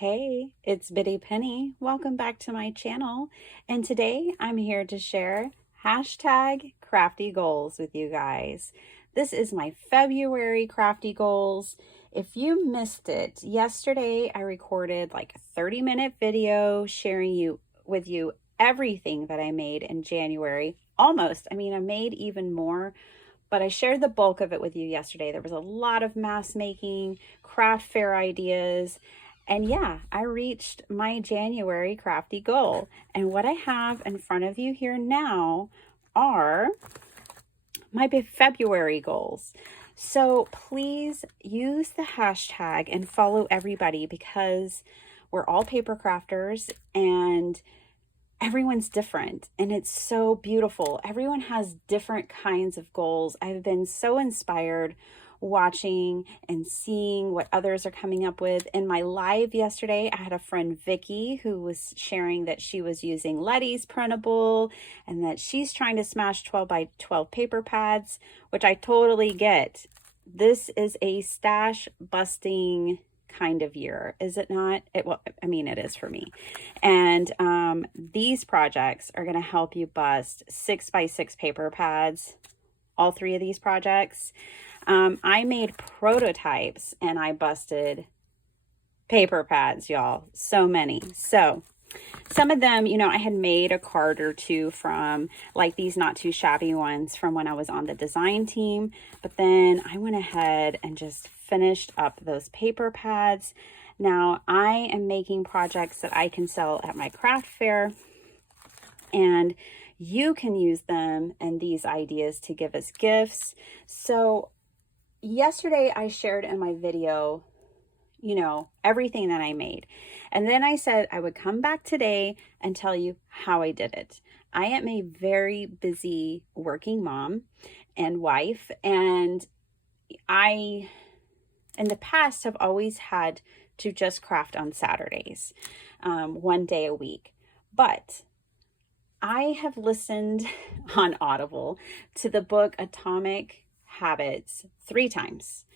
Hey, it's Biddy Penny. Welcome back to my channel. And today I'm here to share hashtag crafty goals with you guys. This is my February crafty goals. If you missed it, yesterday I recorded like a 30-minute video sharing with you everything that I made in January. Almost. I mean, I made even more, but I shared the bulk of it with you yesterday. There was a lot of mask making, craft fair ideas, and yeah, I reached my January crafty goal. And what I have in front of you here now are my February goals. So please use the hashtag and follow everybody because we're all paper crafters and everyone's different and it's so beautiful. Everyone has different kinds of goals. I've been so inspired watching and seeing what others are coming up with. In my live yesterday, I had a friend, Vicky, who was sharing that she was using Letty's printable and that she's trying to smash 12 by 12 paper pads, which I totally get. This is a stash busting kind of year, is it not? Well, I mean, it is for me. And these projects are going to help you bust 6 by 6 paper pads. All three of these projects. I made prototypes and I busted paper pads, y'all. So many. So some of them, I had made a card or two from like these not too shabby ones from when I was on the design team. But then I went ahead and just finished up those paper pads. Now I am making projects that I can sell at my craft fair, and you can use them and these ideas to give us gifts. So yesterday I shared in my video, everything that I made. And then I said I would come back today and tell you how I did it. I am a very busy working mom and wife, and I, in the past, have always had to just craft on Saturdays, one day a week. But I have listened on Audible to the book Atomic Habits 3 times.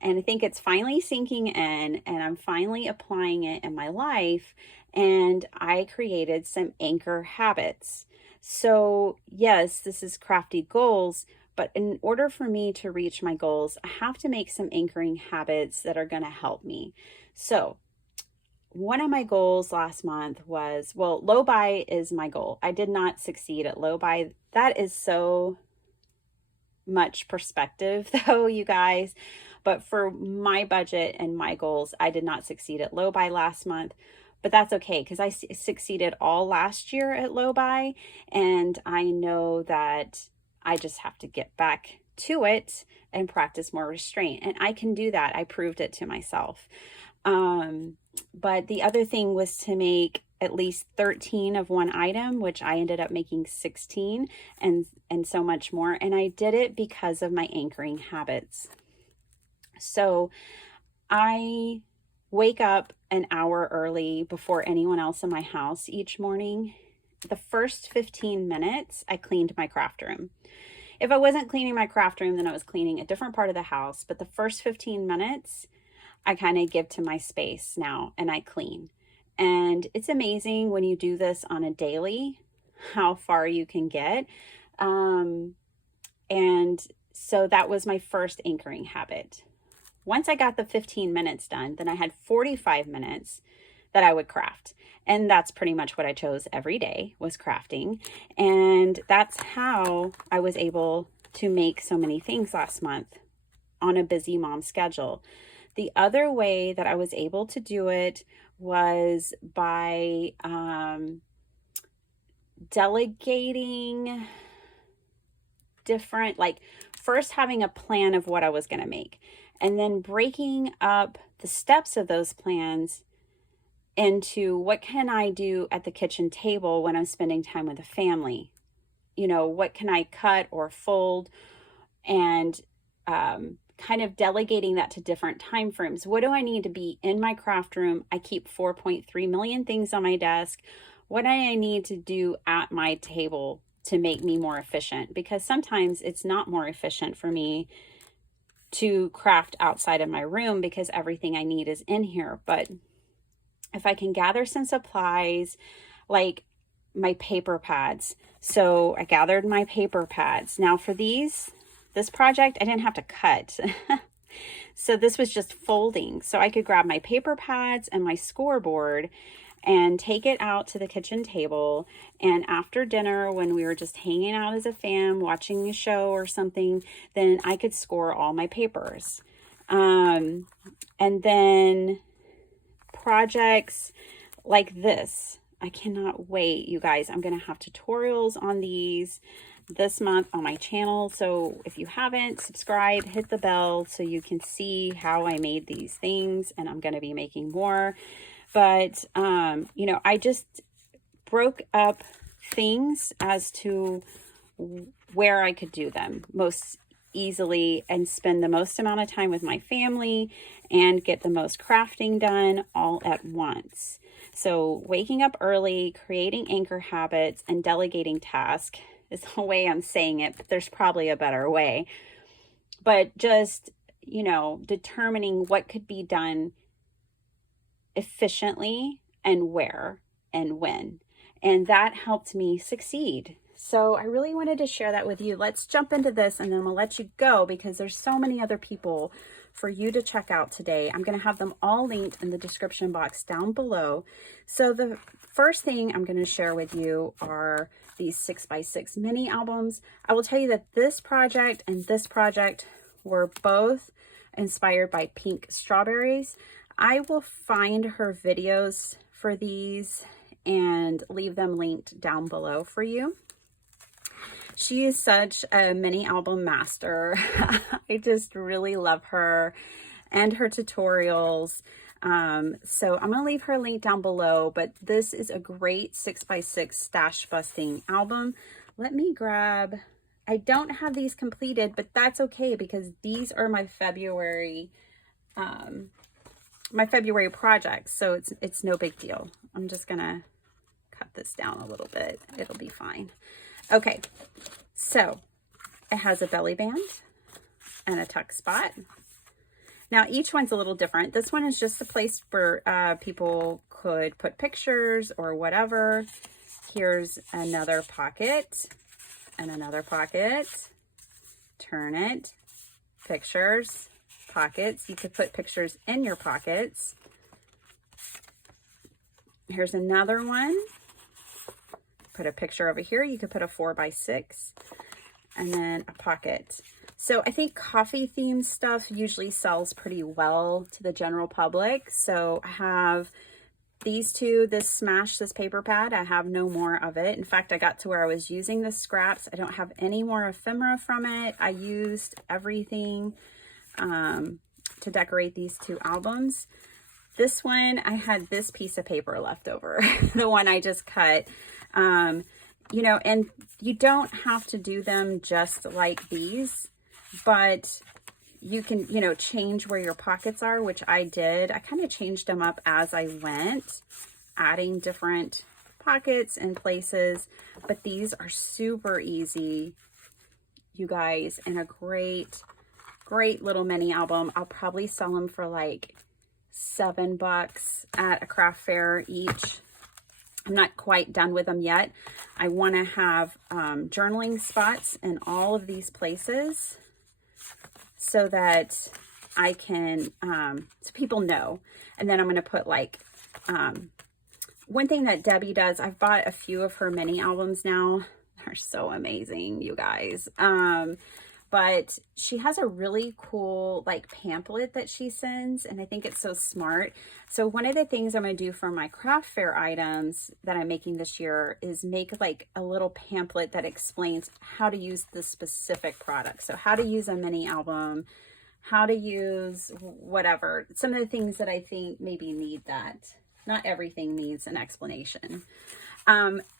And I think it's finally sinking in and I'm finally applying it in my life. And I created some anchor habits. So yes, this is crafty goals, but in order for me to reach my goals, I have to make some anchoring habits that are going to help me. So one of my goals last month was, low buy is my goal. I did not succeed at low buy. That is so much perspective though, you guys. But for my budget and my goals, I did not succeed at low buy last month. But that's okay because I succeeded all last year at low buy. And I know that I just have to get back to it and practice more restraint. And I can do that. I proved it to myself. But the other thing was to make at least 13 of one item, which I ended up making 16 and so much more. And I did it because of my anchoring habits. So I wake up an hour early before anyone else in my house each morning. The first 15 minutes, I cleaned my craft room. If I wasn't cleaning my craft room, then I was cleaning a different part of the house. But the first 15 minutes, I kind of give to my space now and I clean. And it's amazing when you do this on a daily, how far you can get. And so that was my first anchoring habit. Once I got the 15 minutes done, then I had 45 minutes that I would craft. And that's pretty much what I chose every day, was crafting. And that's how I was able to make so many things last month on a busy mom schedule. The other way that I was able to do it was by delegating different, like first having a plan of what I was going to make, and then breaking up the steps of those plans into what can I do at the kitchen table when I'm spending time with a family? What can I cut or fold, and kind of delegating that to different time frames. What do I need to be in my craft room? I keep 4.3 million things on my desk. What do I need to do at my table to make me more efficient? Because sometimes it's not more efficient for me to craft outside of my room because everything I need is in here. But if I can gather some supplies, like my paper pads. So I gathered my paper pads. Now for this project, I didn't have to cut. So this was just folding. So I could grab my paper pads and my scoreboard and take it out to the kitchen table. And after dinner, when we were just hanging out as a fam, watching a show or something, then I could score all my papers. And then projects like this, I cannot wait, you guys. I'm going to have tutorials on these this month on my channel. So if you haven't, subscribe, hit the bell so you can see how I made these things, and I'm going to be making more. But, you know, I just broke up things as to where I could do them most easily and spend the most amount of time with my family and get the most crafting done all at once. So waking up early, creating anchor habits, and delegating tasks is the way I'm saying it, but there's probably a better way. But just, you know, determining what could be done efficiently and where and when. And that helped me succeed. So I really wanted to share that with you. Let's jump into this and then we'll let you go because there's so many other people for you to check out today. I'm going to have them all linked in the description box down below. So the first thing I'm going to share with you are these 6x6 mini albums. I will tell you that this project and this project were both inspired by pink strawberries. I will find her videos for these and leave them linked down below for you. She is such a mini album master. I just really love her and her tutorials. So I'm going to leave her link down below, but this is a great 6x6 stash busting album. Let me grab, I don't have these completed, but that's okay because these are my February projects. So it's no big deal. I'm just going to cut this down a little bit. It'll be fine. Okay. So it has a belly band and a tuck spot. Now each one's a little different. This one is just a place where people could put pictures or whatever. Here's another pocket and another pocket. Turn it. Pictures, pockets. You could put pictures in your pockets. Here's another one. Put a picture over here. You could put a 4x6 and then a pocket. So I think coffee themed stuff usually sells pretty well to the general public. So I have these two, this paper pad. I have no more of it. In fact, I got to where I was using the scraps. I don't have any more ephemera from it. I used everything to decorate these two albums. This one, I had this piece of paper left over, the one I just cut. You know, and you don't have to do them just like these, but you can, you know, change where your pockets are, which I did. I kind of changed them up as I went, adding different pockets and places, but these are super easy, you guys, and a great little mini album. I'll probably sell them for like $7 at a craft fair each. I'm not quite done with them yet. I want to have journaling spots in all of these places so that I can, so people know. And then I'm going to put like, one thing that Debbie does, I've bought a few of her mini albums now. They're so amazing, you guys. But she has a really cool like pamphlet that she sends, and I think it's so smart. So one of the things I'm going to do for my craft fair items that I'm making this year is make like a little pamphlet that explains how to use the specific product. So how to use a mini album, how to use whatever. Some of the things that I think maybe need that. Not everything needs an explanation.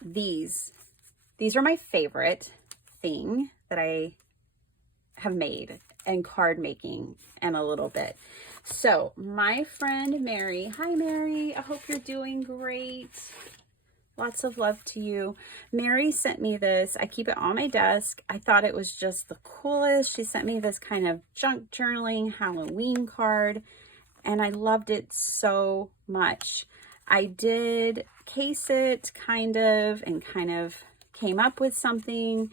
These are my favorite thing that I have made and card making and a little bit. So my friend Mary, hi Mary, I hope you're doing great. Lots of love to you. Mary sent me this. I keep it on my desk. I thought it was just the coolest. She sent me this kind of junk journaling Halloween card and I loved it so much. I did case it kind of and kind of came up with something,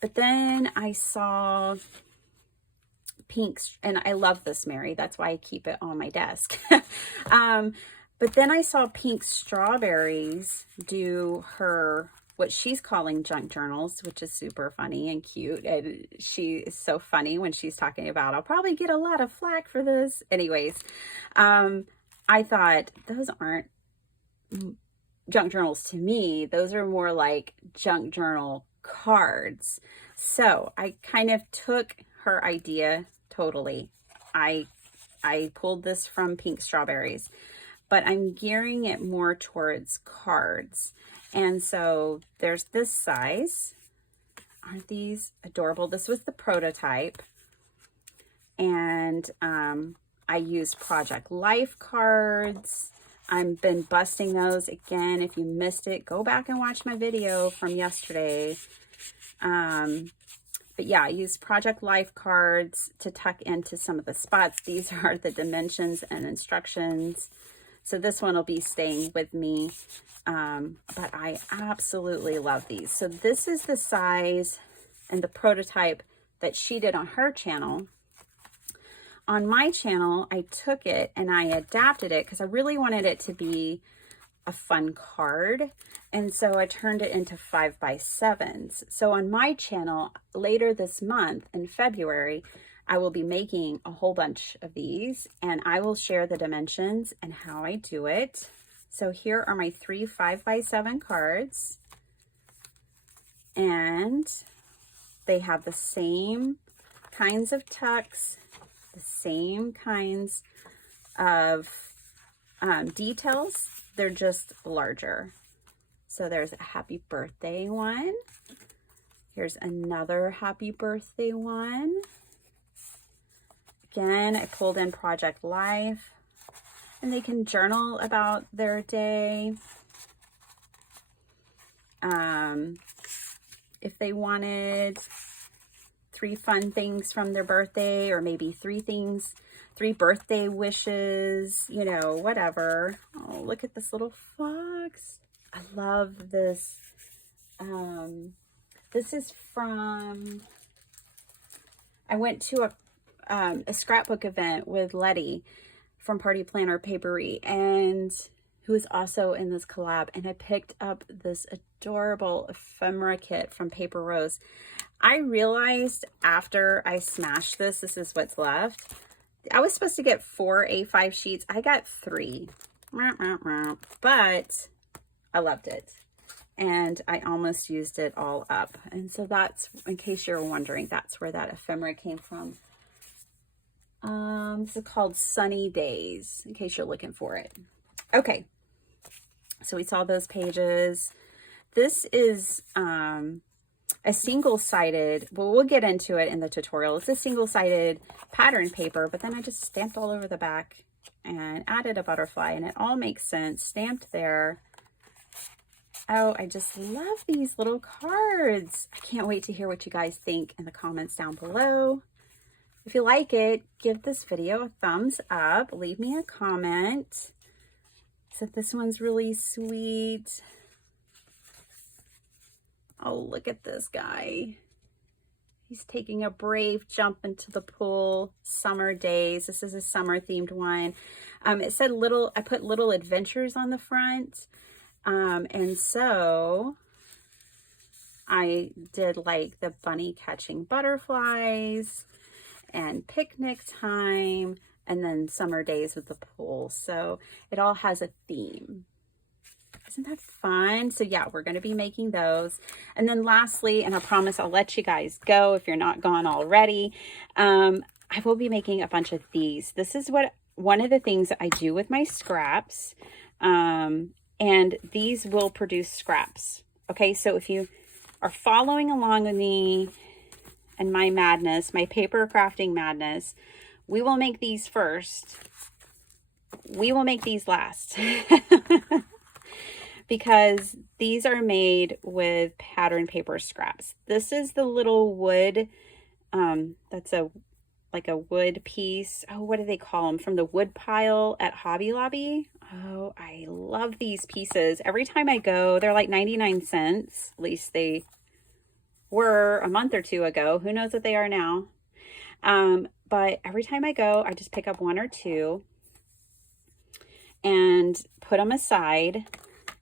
but then I saw pinks, and I love this Mary, that's why I keep it on my desk. But then I saw Pink Strawberries do her, what she's calling junk journals, which is super funny and cute. And she is so funny when she's talking about, I'll probably get a lot of flack for this. Anyways, I thought those aren't junk journals to me. Those are more like junk journal cards. So I kind of took her idea totally. I pulled this from Pink Strawberries, but I'm gearing it more towards cards. And so there's this size. Aren't these adorable? This was the prototype. And I used Project Life cards. I've been busting those again. If you missed it, go back and watch my video from yesterday. But yeah, I used Project Life cards to tuck into some of the spots. These are the dimensions and instructions. So this one will be staying with me. But I absolutely love these. So this is the size and the prototype that she did on her channel. On my channel, I took it and I adapted it because I really wanted it to be a fun card. And so I turned it into 5x7s. So on my channel, later this month in February, I will be making a whole bunch of these and I will share the dimensions and how I do it. So here are my 3 5x7 cards. And they have the same kinds of tucks, the same kinds of details. They're just larger. So there's a happy birthday one. Here's another happy birthday one. Again, I pulled in Project Life, and they can journal about their day. If they wanted 3 fun things from their birthday, or maybe 3 birthday wishes, you know, whatever. Oh, look at this little fox. I love this. This is from, I went to a scrapbook event with Letty from Party Planner Papery, and who is also in this collab, and I picked up this adorable ephemera kit from Paper Rose. I realized after I smashed this is what's left. I was supposed to get 4 A5 sheets. I got 3, but I loved it. And I almost used it all up. And so that's, in case you're wondering, that's where that ephemera came from. This is called Sunny Days, in case you're looking for it. Okay, so we saw those pages. This is a single-sided, well, we'll get into it in the tutorial. It's a single-sided pattern paper, but then I just stamped all over the back and added a butterfly, and it all makes sense, stamped there. Oh, I just love these little cards. I can't wait to hear what you guys think in the comments down below. If you like it, give this video a thumbs up. Leave me a comment. So this one's really sweet. Oh, look at this guy. He's taking a brave jump into the pool. Summer days. This is a summer themed one. It said I put little adventures on the front. And so I did like the bunny catching butterflies and picnic time, and then summer days with the pool. So it all has a theme. Isn't that fun? So yeah, we're going to be making those. And then lastly, and I promise I'll let you guys go if you're not gone already, I will be making a bunch of these. This is one of the things that I do with my scraps. And these will produce scraps. Okay, so if you are following along with me and my madness, my paper crafting madness, we will make these first. We will make these last. Because these are made with pattern paper scraps. This is the little wood, that's like a wood piece. Oh, what do they call them? From the wood pile at Hobby Lobby. Oh, I love these pieces. Every time I go, they're like 99 cents. At least they were a month or two ago. Who knows what they are now? But every time I go, I just pick up one or two and put them aside.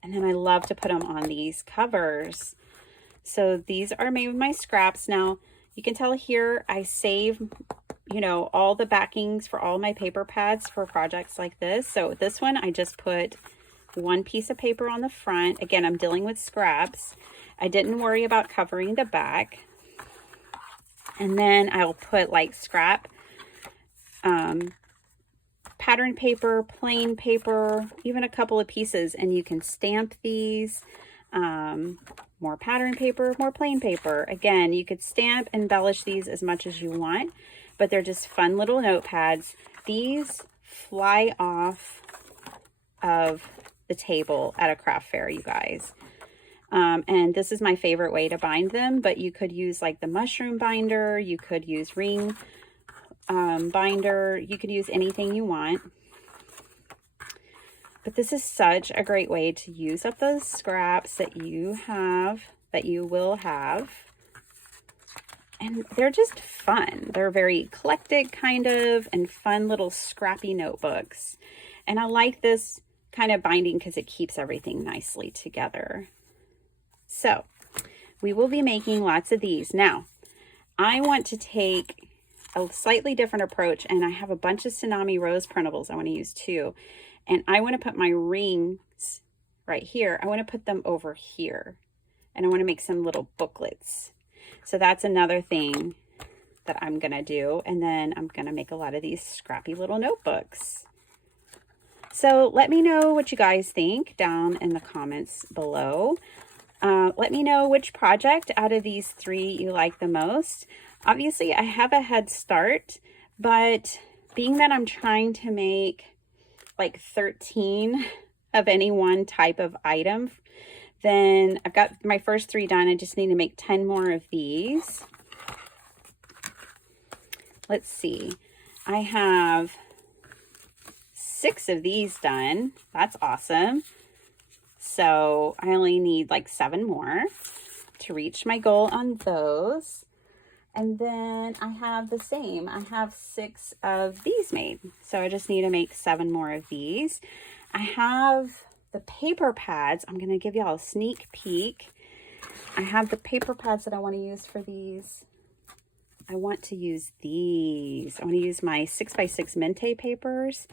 And then I love to put them on these covers. So these are made with my scraps. Now, you can tell here I save, you know, all the backings for all my paper pads for projects like this. So this one, I just put one piece of paper on the front. Again, I'm dealing with scraps. I didn't worry about covering the back. And then I'll put like scrap pattern paper, plain paper, even a couple of pieces, and you can stamp these. More pattern paper, more plain paper. Again, you could stamp, embellish these as much as you want, but they're just fun little notepads. These fly off of the table at a craft fair, you guys. And this is my favorite way to bind them, but you could use like the mushroom binder, you could use ring binder, you could use anything you want. But this is such a great way to use up those scraps that you will have. And they're just fun. They're very eclectic kind of, and fun little scrappy notebooks. And I like this kind of binding because it keeps everything nicely together. So we will be making lots of these. Now, I want to take a slightly different approach, and I have a bunch of Tsunami Rose printables I want to use too. And I want to put my rings right here. I want to put them over here. And I want to make some little booklets. So that's another thing that I'm going to do. And then I'm going to make a lot of these scrappy little notebooks. So let me know what you guys think down in the comments below. Let me know which project out of these three you like the most. Obviously, I have a head start, but being that I'm trying to make like 13 of any one type of item, then I've got my first three done. I just need to make 10 more of these. Let's see. I have 6 of these done. That's awesome. So I only need like 7 more to reach my goal on those. And then I have the same. I have 6 of these made. So I just need to make 7 more of these. I have the paper pads. I'm going to give y'all a sneak peek. I have the paper pads that I want to use for these. I want to use these. I want to use my 6x6 Mente papers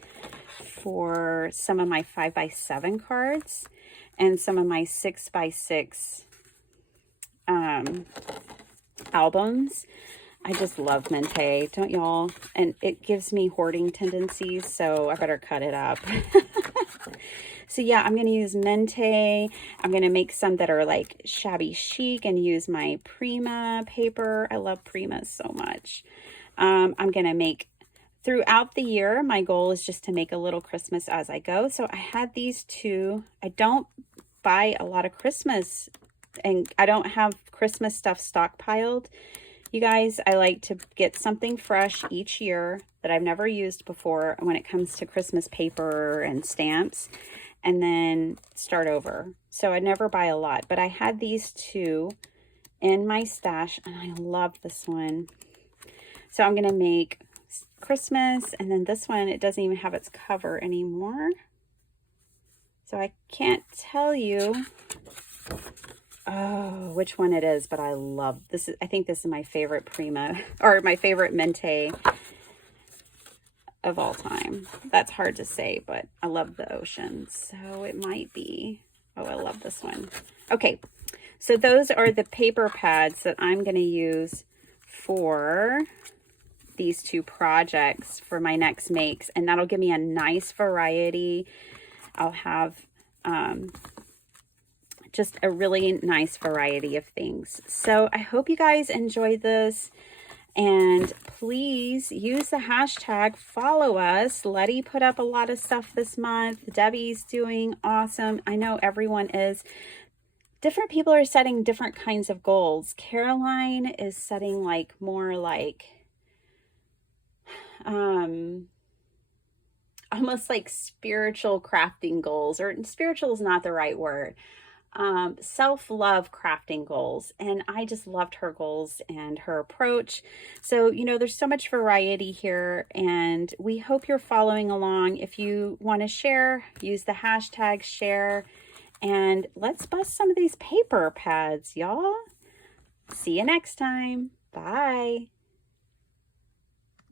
for some of my 5x7 cards and some of my 6x6 albums. I just love Mente, don't y'all? And it gives me hoarding tendencies, so I better cut it up. So yeah, I'm going to use Mente. I'm going to make some that are like shabby chic and use my Prima paper. I love Prima so much. I'm going to make throughout the year. My goal is just to make a little Christmas as I go. So I had these 2. I don't buy a lot of Christmas, and I don't have Christmas stuff stockpiled. You guys, I like to get something fresh each year that I've never used before when it comes to Christmas paper and stamps, and then start over. So I never buy a lot, but I had these 2 in my stash, and I love this one. So I'm going to make Christmas, and then this one, it doesn't even have its cover anymore. So I can't tell you which one it is, but I love this. I think this is my favorite Prima, or my favorite Mente of all time. That's hard to say, but I love the ocean, so it might be. Oh, I love this one. Okay, so those are the paper pads that I'm going to use for these 2 projects for my next makes, and that'll give me a nice variety. I'll have just a really nice variety of things. So I hope you guys enjoyed this, and please use the hashtag, follow us. Letty put up a lot of stuff this month. Debbie's doing awesome. I know everyone is. Different people are setting different kinds of goals. Caroline is setting like more like almost like spiritual crafting goals, or spiritual is not the right word. Self-love crafting goals. And I just loved her goals and her approach. So, there's so much variety here, and we hope you're following along. If you want to share, use the hashtag share, and let's bust some of these paper pads, y'all. See you next time. Bye.